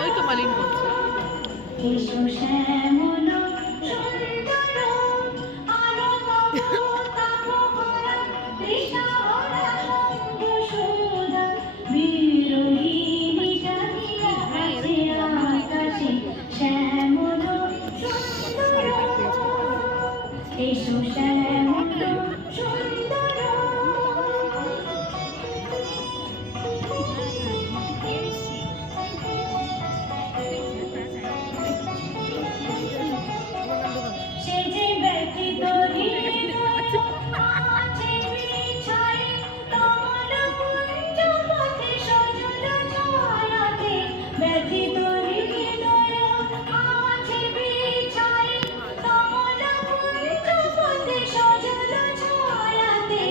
ওই তো মালিন করছে। এসো শ্যামল সুন্দর আলো তব তাপহরা তৃষাহরা সঙ্গ সুধা বিরোহিণী জাগিয়া আছে আকাশে শ্যামল সুন্দর। এসো শ্যামল সুন্দর। সে যে ব্যথিত হৃদয় আছে বিছায়ে কমল কুঞ্জ পথে সজল ছয়াতে ব্যথিত হৃদয় আছে বিছায়ে কমল কুঞ্জ পথে সজল ছয়াতে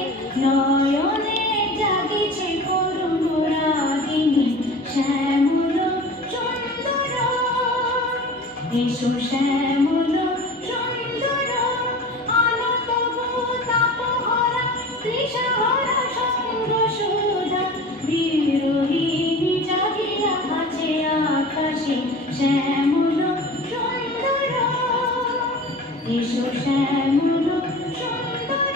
নয়নে জাগিছে করুণ রাগিনী শ্যামল সুন্দর। এসো শ্যামল সুন্দর আলো তব তাপহরা তৃষাহরা সঙ্গ সুধা বিরোহিণী জাগিয়া আছে আকাশে শ্যামল সুন্দর। এসো শ্যামল সুন্দর।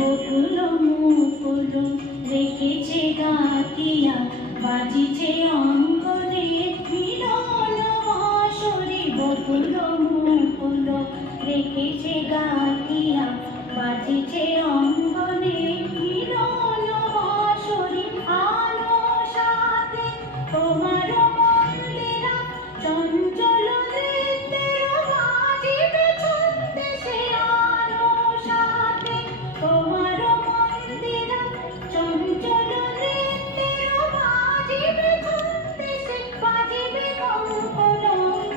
বকুল মুকুল রেখেছে গাতিয়া বাজিছে অঙ্গনে মিলন বাঁশরি। বকুল মুকুল রেখেছে গাতিয়া বাজিছে অঙ্গনে মিলন বাঁশরি। আলো সাথে তোমার মন্দিরা চঞ্চল নৃত্যের বাজিবে ছন্দে সে। আলো সাথে তোমার মন্দিরা চঞ্চল নৃত্যের বাজিবে ছন্দে সে। বাজিবে কঙ্কণ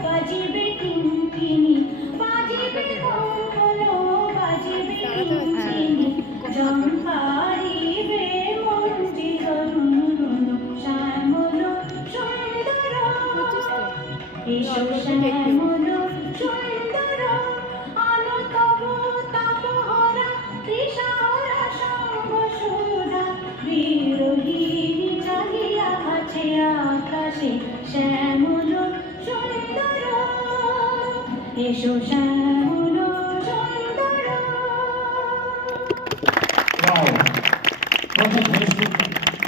বাজিবে কিঙ্কিণী বাজিবে কঙ্কণ বাজিবে কিঙ্কিণী ঝঙ্কারিবে মন্দির শ্যামল সুন্দর। এসো শ্যামল সুন্দর আলো তব তাপহরা তৃষাহরা সঙ্গ সুধা বিরোহিণী জাগিয়া আছে আকাশে শ্যামল সুন্দর। এসো শ্যামল